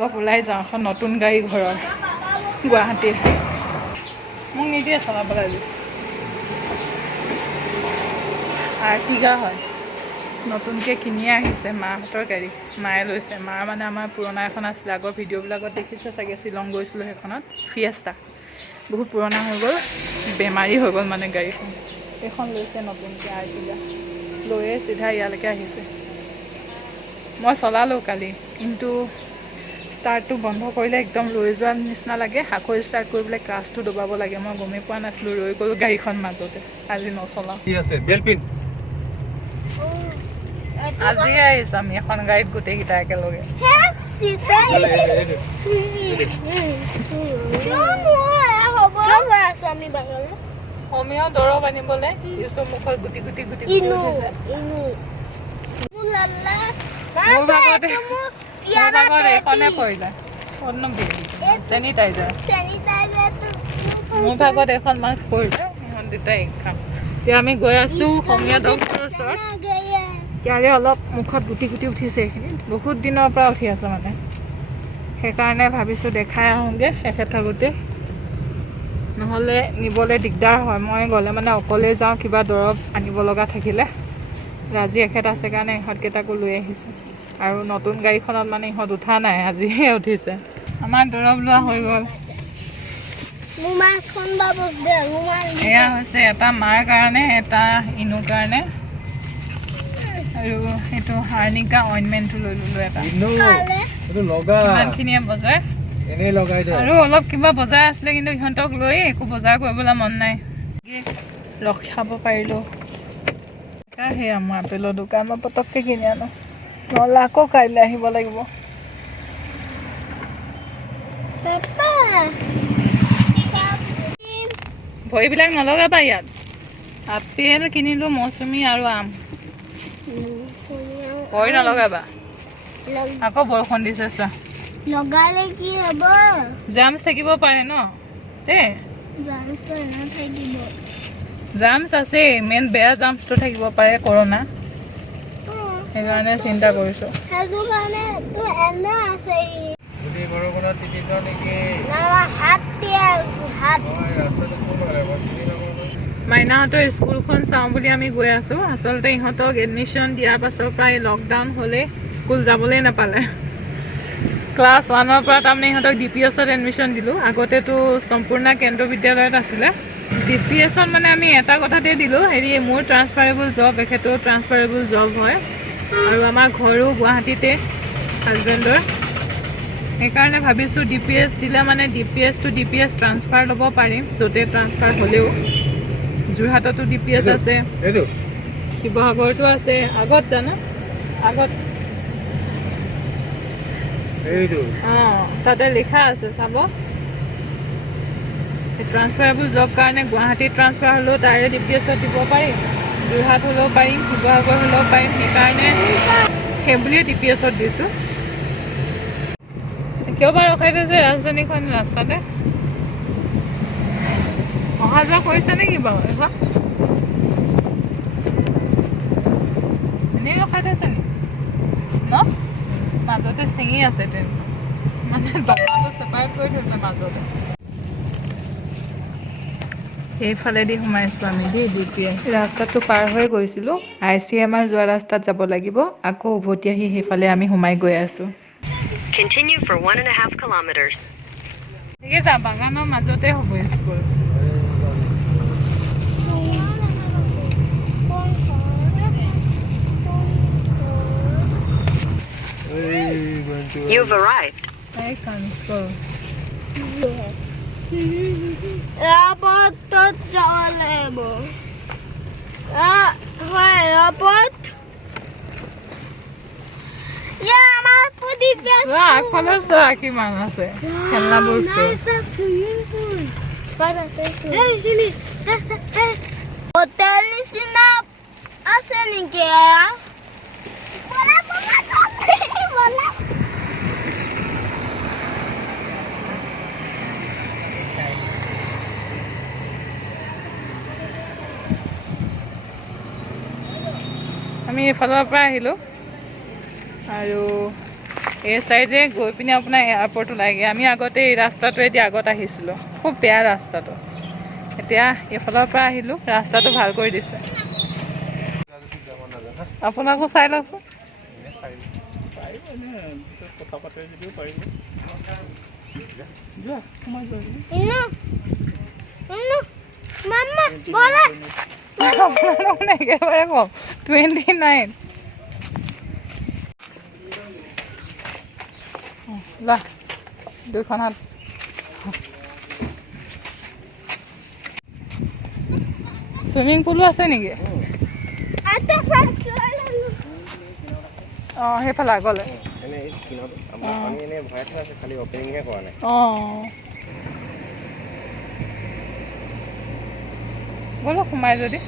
অলপ ওলাই যাওঁ এখন নতুন গাড়ী ঘৰৰ গুৱাহাটীৰ মোক নিদিয়ে চলাবলৈ আজি আৰ্টিগা হয় নতুনকৈ কিনিয়ে আহিছে মাহঁতৰ গাড়ী মায়ে লৈছে মাৰ মানে আমাৰ পুৰণা এখন আছিলে আগৰ ভিডিঅ'বিলাকত দেখিছে চাগে শ্বিলং গৈছিলোঁ সেইখনত ফিয়েষ্টা বহুত পুৰণা হৈ গ'ল বেমাৰী হৈ গ'ল মানে গাড়ীখন এইখন লৈছে নতুনকৈ আৰ্টিগা লৈয়ে চিধা ইয়ালৈকে আহিছে মই চলালোঁ কালি কিন্তু ষ্টাৰ্টটো বন্ধ কৰিলে একদম ৰৈ যোৱাৰ নিচিনা লাগে আকৌ ষ্টাৰ্ট কৰিবলৈ ক্লাছটো দবাব লাগে মই গমেই পোৱা নাছিলোঁ ৰৈ গ'ল গাড়ীখন মাজতে আজি নচলাওঁ আজি আহিছোঁ আমি এখন গাড়ীত গোটেইকেইটা একেলগে অমিয় দৰৱ আনিবলৈ ইউচুৰ মুখত গুটি গুটি গুটি উঠিছে মোৰ ভাগত এইখনে পৰিলে চেনিটাইজাৰ মোৰ ভাগত এখন মাস্ক পৰিলে এখন দুটাই খাম এতিয়া আমি গৈ আছোঁ অসমীয়া ডক্টৰৰ ওচৰত ইয়াৰে অলপ মুখত গুটি গুটি উঠিছে এইখিনিত বহুত দিনৰ পৰা উঠি আছে মানে সেইকাৰণে ভাবিছোঁ দেখাই আহোঁগৈ এখেত থাকোঁতে নহ'লে নিবলৈ দিগদাৰ হয় মই গ'লে মানে অকলে যাওঁ কিবা দৰৱ আনিব লগা থাকিলে আজি এখেত আছে কাৰণে ইহঁতকেইটাকো লৈ আহিছোঁ আৰু নতুন গাড়ীখনত মানে ইহঁত উঠা নাই আজিহে উঠিছে আমাৰ দৰৱ লোৱা হৈ গ'ল এয়া হৈছে এটা মাৰ কাৰণে এটা ইনুৰ কাৰণে আৰু এইটো হাৰ্নিকা অইনমেণ্টটো লৈ ল'লোঁ এটা ইমানখিনিয়ে বজাৰ আৰু অলপ কিবা বজাৰ আছিলে কিন্তু ইহঁতক লৈ একো বজাৰ কৰিবলৈ মন নাই ৰখাব পাৰিলোঁ সেয়া মই আপেলৰ দোকান মই পটককৈ কিনি আনো নহ'লে আকৌ কাইলৈ আহিব লাগিব ভৰিবিলাক নলগাবা ইয়াত আপেল কিনিলোঁ মৌচুমী আৰু আম ভৰি নলগাবা আকৌ বৰষুণ দিছে চোৱা লগালে কি হ'ব জাম থাকিব পাৰে ন দেই জামছ আছে মেইন বেয়া জামছটো থাকিব পাৰে কৰোণা সেইকাৰণে চিন্তা কৰিছোঁ মাইনাহঁতৰ স্কুলখন চাওঁ বুলি আমি গৈ আছোঁ আচলতে ইহঁতক এডমিশ্যন দিয়াৰ পাছৰ পৰাই লকডাউন হ'লে স্কুল যাবলৈ নাপালে ক্লাছ 1ৰ পৰা তাৰমানে ইহঁতক DPSত এডমিশ্যন দিলোঁ আগতেতো সম্পূৰ্ণা কেন্দ্ৰ বিদ্যালয়ত আছিলে DPSত মানে আমি এটা কথাতে দিলোঁ হেৰি মোৰ ট্ৰান্সফাৰেবল জব এখেতৰ ট্ৰান্সফাৰেবল জব হয় আৰু আমাৰ ঘৰো গুৱাহাটীতে হাজবেণ্ডৰ সেইকাৰণে ভাবিছোঁ DPS দিলে মানে DPS to DPS ট্ৰান্সফাৰ ল'ব পাৰিম য'তে ট্ৰান্সফাৰ হ'লেও যোৰহাটতো DPS আছে শিৱসাগৰতো আছে আগত জানো আগত তাতে লিখা আছে চাব ট্ৰান্সফাৰেবল জব কাৰণে গুৱাহাটীত ট্ৰান্সফাৰ হ'লেও তাৰে DPSত দিব পাৰিম যোৰহাট হ'লেও পাৰিম শিৱসাগৰ হ'লেও পাৰিম সেইকাৰণে সেইবুলিয়ে DPSত দিছোঁ কিয় বা ৰখাই থৈছে ৰাজধানীখন ৰাস্তাতে অহা যোৱা কৰিছে নেকি বাৰু এখন এনেই ৰখাই থৈছে নি ন মাজতে ছিঙি আছে ট্ৰেইন মানে বাপাটো ছেপাৰেট কৰি থৈছে মাজতে সেইফালেদি সোমাইছোঁ আমি দেই DPS ৰাস্তাটো পাৰ হৈ গৈছিলোঁ ICMR যোৱা ৰাস্তাত যাব লাগিব আকৌ উভতি আহি সেইফালে আমি সোমাই গৈ আছোঁ Continue for 1.5 kilometers. ঠিকে যা বাগানৰ মাজতে হ'ব school You've arrived. I can school. Airport যাব হয় এয়াৰপৰ্ট আগফালে চোৱা কিমান আছে খেলনা বস্তু হোটেল নিচিনা আছে নেকি আমি এইফালৰ পৰা আহিলোঁ আৰু এই চাইডে গৈ পিনে আপোনাৰ এয়াৰপৰ্ট ওলাইগৈ আমি আগতে এই ৰাস্তাটোৱেদি আগত আহিছিলোঁ খুব বেয়া ৰাস্তাটো এতিয়া এইফালৰ পৰা আহিলোঁ ৰাস্তাটো ভাল কৰি দিছে আপোনাকো চাই লওকচোন Mama, bola. একেবাৰে কম 29 লা দুইখন হাত সুইমিং পুলো আছে নেকি Ada first lalu. অঁ সেইফালে আগলৈ অঁ ব'লক সোমাই যদি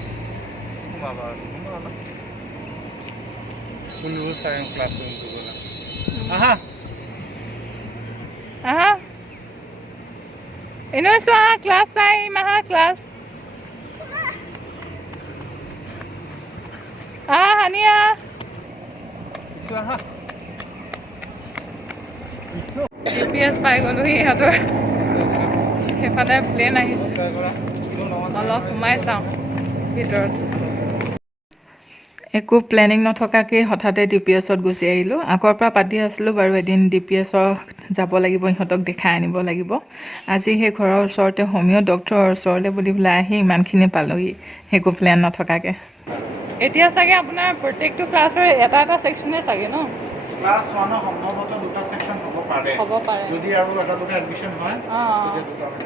আহা এনেই চোৱা ক্লাছ চাই আহা ক্লাছ হানিয়া GPS পাই গ'লোহি ইহঁতৰ সেইফালে প্লেন আহিছে অলপ সোমাই চাওঁ ভিতৰত একো প্লেনিং নথকাকৈ হঠাতে DPSত গুচি আহিলোঁ আগৰ পৰা পাতি আছিলোঁ বাৰু এদিন DPSত যাব লাগিব ইহঁতক দেখাই আনিব লাগিব আজি সেই ঘৰৰ ওচৰতে হোমিঅ' ডক্টৰৰ ওচৰলৈ বুলি পেলাই আহি ইমানখিনি পালোহি একো প্লেন নথকাকৈ এতিয়া চাগে আপোনাৰ প্ৰত্যেকটো ক্লাছৰ এটা এটা ছেকশ্যনে চাগে ন ক্লাছ 1 সম্ভৱতঃ দুটা সেকশন হ'ব পাৰে যদি আৰু এটা দুটা এডমিশন হয় তেতিয়া দুটা হ'ব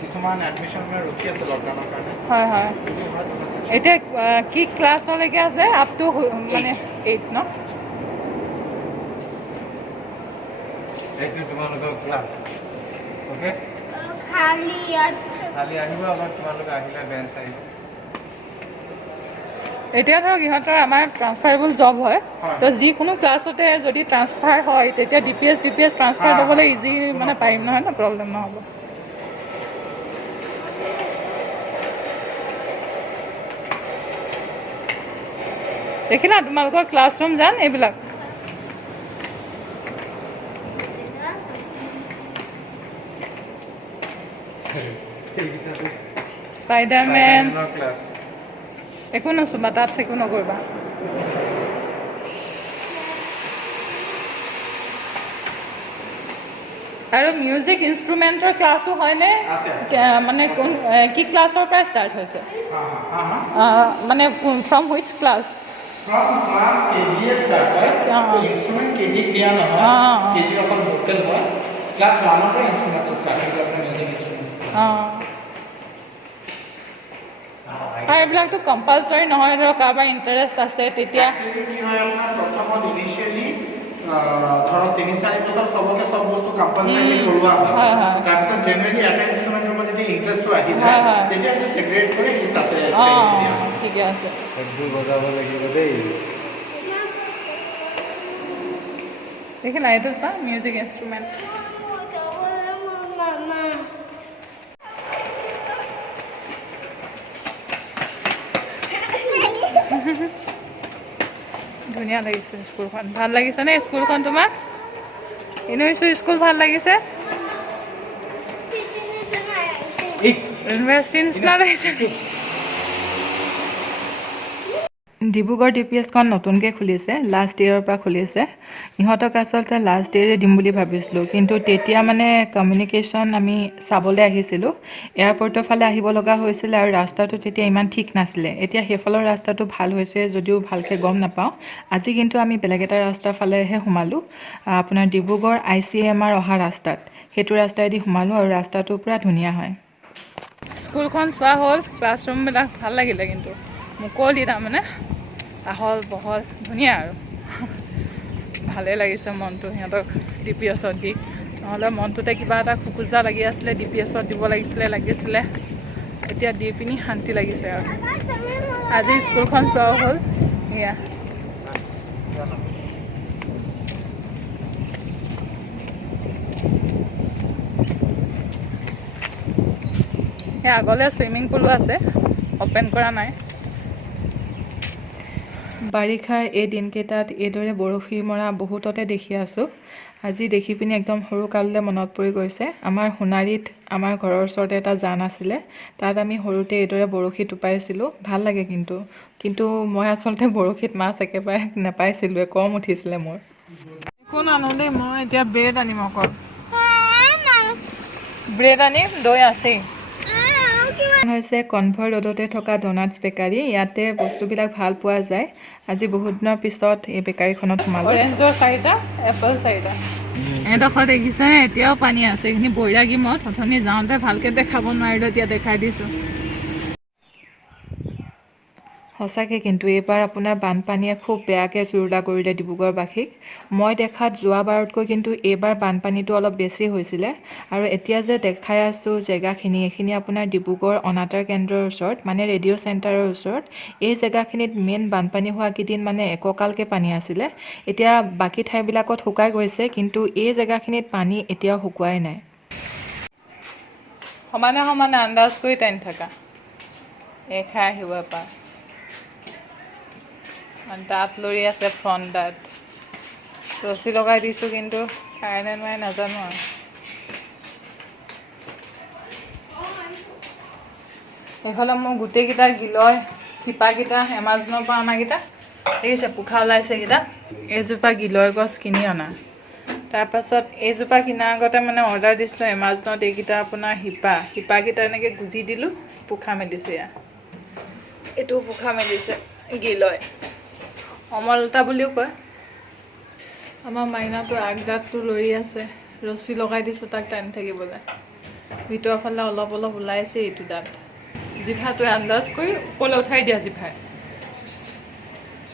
কিছুমান এডমিশন মানে ৰখি আছে লকডাউনৰ কাৰণে হয় হয় যদি হয় দুটা সেকশন এতিয়া কি ক্লাছলৈকে আছে আপ টু মানে 8 ন এইটো তোমালোকৰ ক্লাছ ওকে Kali ya. খালি আহিব আবাৰ তোমালোক আহিলে বেঞ্চ আহিব এতিয়া ধৰক ইহঁতৰ আমাৰ ট্ৰান্সফাৰেবল জব হয় তো যিকোনো ক্লাছতে যদি ট্ৰান্সফাৰ হয় তেতিয়া DPS ট্ৰান্সফাৰ হ'বলৈ ইজি মানে পাৰিম নহয় ন প্ৰব্লেম নহ'ব দেখিলা তোমালোকৰ ক্লাছৰুম যান এইবিলাক স্পাইডাৰমেন ক্লাছ একো নচুবা তাত একো নকৰিবা আৰু মিউজিক ইনষ্ট্ৰুমেণ্টৰ ক্লাছো হয়নে মানে কোন কি ক্লাছৰ পৰা ষ্টাৰ্ট হৈছে মানে from which class from class KG start হয় তো ইনস্ট্ৰুমেন্ট KG দিয়া নহয় KG অকল ভোকেল হয় ক্লাস 1 ৰ পৰা ইনস্ট্ৰুমেন্ট স্টাৰ্ট হয় আপোনাৰ মিউজিক ইনস্ট্ৰুমেন্ট আৰু এইবিলাকতো কম্পালচৰি নহয় ধৰক কাৰোবাৰ ইণ্টাৰেষ্ট আছে তেতিয়া কি হয় আপোনাৰ প্ৰথমত ইনিশিয়ালি ধৰক 3-4 বছৰ সবকে সব বস্তু কম্পালসৰি কৰোৱা হয় তাৰপিছত জেনাৰেলি এটা ইনস্ট্ৰুমেন্টৰ প্ৰতি যদি ইন্টাৰেষ্ট আহি যায় তেতিয়া এটা সেগ্ৰেগেট কৰি তাতে ঠিকে আছে একদম বজাব লাগিব দেই দেখিলা এইটো চা মিউজিক ইনষ্ট্ৰুমেণ্ট Mama. ধুনীয়া লাগিছে স্কুলখন ভাল লাগিছেনে স্কুলখন তোমাৰ এনেই স্কুল ভাল লাগিছে ইউনিভাৰ্চিটি নিচিনা লাগিছে ডিব্ৰুগড় DPSখন নতুনকৈ খুলিছে লাষ্ট ইয়েৰৰ পৰা খুলিছে ইহঁতক আচলতে লাষ্ট ইয়েৰে দিম বুলি ভাবিছিলোঁ কিন্তু তেতিয়া মানে কমিউনিকেশ্যন আমি চাবলৈ আহিছিলোঁ এয়াৰপৰ্টৰ ফালে আহিব লগা হৈছিলে আৰু ৰাস্তাটো তেতিয়া ইমান ঠিক নাছিলে এতিয়া সেইফালৰ ৰাস্তাটো ভাল হৈছে যদিও ভালকৈ গম নাপাওঁ আজি কিন্তু আমি বেলেগ এটা ৰাস্তাৰ ফালেহে সোমালোঁ আপোনাৰ ডিব্ৰুগড় ICMR অহা ৰাস্তাত সেইটো ৰাস্তাইদি সোমালোঁ আৰু ৰাস্তাটো পূৰা ধুনীয়া হয় স্কুলখন চোৱা হ'ল ক্লাছৰুমবিলাক ভাল লাগিলে কিন্তু মুকলি তাৰমানে আহল বহল ধুনীয়া আৰু ভালেই লাগিছে মনটো সিহঁতক DPSত দি নহ'লে মনটোতে কিবা এটা খোকোজা লাগি আছিলে DPSত দিব লাগিছিলে এতিয়া দি পিনি শান্তি লাগিছে আৰু আজি স্কুলখন চোৱাও হ'ল এয়া আগলৈ চুইমিং পুলো আছে অপেন কৰা নাই বাৰিষাৰ এই দিনকেইটাত এইদৰে বৰশী মৰা বহুততে দেখি আছোঁ। আজি দেখি পিনি একদম সৰু কাললৈ মনত পৰি গৈছে। আমাৰ সোণাৰীত আমাৰ ঘৰৰ ওচৰতে এটা জান আছিলে, তাত আমি সৰুতে এইদৰে বৰশী টোপাইছিলোঁ। ভাল লাগে কিন্তু মই আচলতে বৰশীত মাছ একেবাৰে নাপাইছিলোঁৱে, কম উঠিছিলে মোৰ। একো নানো দেই, মই এতিয়া ব্ৰেড আনিম অকল। ব্ৰেড আনিম, দৈ আছেই। হৈছে কনভয় ৰোডতে থকা ডনাটছ বেকাৰী। ইয়াতে বস্তুবিলাক ভাল পোৱা যায়। আজি বহুত দিনৰ পিছত এই বেকাৰীখনত সোমালোঁ। অৰেঞ্জৰ 4টা, এপল 4টা। এডোখৰ দেখিছে, এতিয়াও পানী আছে। এইখিনি বৈৰাগী মঠ, অথনি যাওঁতে ভালকৈ দেখাব নোৱাৰিলোঁ, এতিয়া দেখাই দিছোঁ। সঁচাকৈ কিন্তু এইবাৰ আপোনাৰ বানপানীয়ে খুব বেয়াকৈ জুৰুলা কৰিলে ডিব্ৰুগড়বাসীক। মই দেখাত যোৱাবাৰতকৈ কিন্তু এইবাৰ বানপানীটো অলপ বেছি হৈছিলে। আৰু এতিয়া যে দেখাই আছোঁ জেগাখিনি, এইখিনি আপোনাৰ ডিব্ৰুগড় অনাতাঁৰ কেন্দ্ৰৰ ওচৰত, মানে ৰেডিঅ' চেণ্টাৰৰ ওচৰত। এই জেগাখিনিত মেইন বানপানী হোৱা কেইদিন মানে একঁকালকৈ পানী আছিলে। এতিয়া বাকী ঠাইবিলাকত শুকাই গৈছে, কিন্তু এই জেগাখিনিত পানী এতিয়াও শুকুৱাই নাই। সমানে সমানে আন্দাজ কৰি টানি থাকা, এই খাই আহিব এপাৰ। দাঁত লৰি আছে, ফ্ৰণ্ট দাঁত। ৰছী লগাই দিছোঁ, কিন্তু খাই নে নোৱাৰে নাজানো আৰু। এইফালে মোৰ গোটেইকেইটা গিলয় শিপাকেইটা এমাজনৰ পৰা অনাকেইটা দেখিছে, পোখা ওলাইছে এইকেইটা। এইজোপা গিলয় গছ কিনি অনা। তাৰপাছত এইজোপা কিনাৰ আগতে মানে অৰ্ডাৰ দিছিলোঁ এমাজনত। এইকেইটা আপোনাৰ শিপাকেইটা এনেকৈ গুজি দিলোঁ, পোখা মেলিছে। এয়া এইটো পোখা মেলিছে, গিলয় অমলতা বুলিও কয়। আমাৰ মাইনাটো আগদাঁতটো লৰি আছে, ৰছী লগাই দিছোঁ তাক টানি থাকিবলৈ। ভিতৰৰ ফালে অলপ অলপ ওলাইছে এইটো দাঁত। জিভাটোৱে আন্দাজ কৰি ওপৰলৈ উঠাই দিয়া,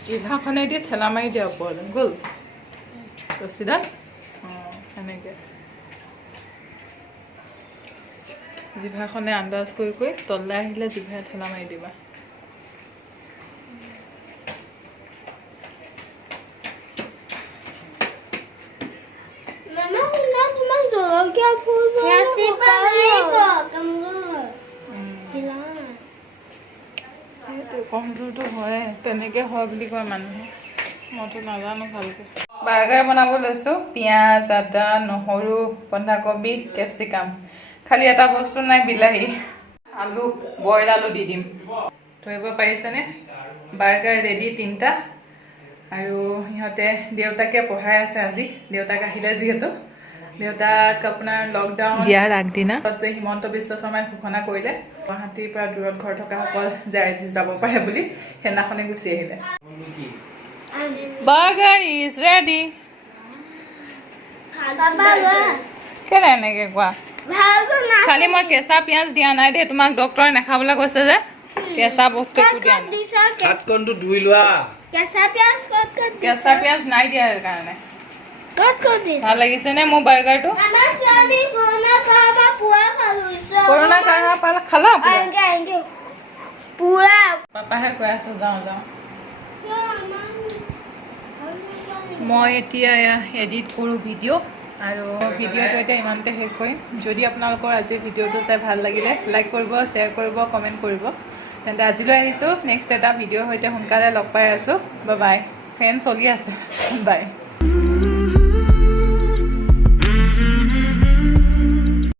জিভাখনেদি ঠেলা মাৰি দিয়া ওপৰলৈ, গ'ল ৰছীডাল। অঁ, সেনেকৈ জিভাখনে আন্দাজ কৰি কৰি তললৈ আহিলে জিভাই ঠেলা মাৰি দিবা। কমজোৰটো হয়, তেনেকৈ হয় বুলি কয় মানুহে, মইতো নাজানো ভালকৈ। বাৰ্গাৰ বনাব লৈছোঁ। পিঁয়াজ, আদা, নহৰু, বন্ধাকবি, কেপচিকাম। খালি এটা বস্তু নাই, বিলাহী। আলু, বইল আলু দি দিম। ধৰিব পাৰিছেনে? বাৰ্গাৰ ৰেডি 3টা। আৰু সিহঁতে দেউতাকে পঢ়াই আছে আজি, দেউতাক আহিলে যিহেতু। দেউতাক আপোনাৰ লকডাউন দিয়াৰ আগদিনা যে হিমন্ত বিশ্ব শৰ্মাই ঘোষণা কৰিলে গুৱাহাটীৰ পৰা দূৰত ঘৰ থকাসকল যাব পাৰে বুলি, সেইদিনাখনে গুচি আহিলে। Burger is ready. কেলে এনেকৈ কোৱা? খালি মই কেঁচা পিঁয়াজ দিয়া নাই দেই, তোমাক ডক্টৰে নাখাবলৈ কৈছে যে। কেঁচা বস্তু একো দিয়া নাই। কেঁচা পিঁয়াজ নাই দিয়া সেইকাৰণে। ভাল লাগিছে নে মোৰ বাৰ্গাৰটো? কৰোণা কাঢ়া খালা? পাপাহে কৈ আছো যাওঁ। মই এতিয়া এডিট কৰোঁ ভিডিঅ', আৰু ভিডিঅ'টো এতিয়া ইমানতে শেষ কৰিম। যদি আপোনালোকৰ আজিৰ ভিডিঅ'টো চাই ভাল লাগিলে লাইক কৰিব, শ্বেয়াৰ কৰিব, কমেণ্ট কৰিব। তেন্তে আজিলৈ আহিছোঁ, নেক্সট এটা ভিডিঅ'ৰ সৈতে সোনকালে লগ পাই আছোঁ। বাই। ফেন চলি আছে, বাই।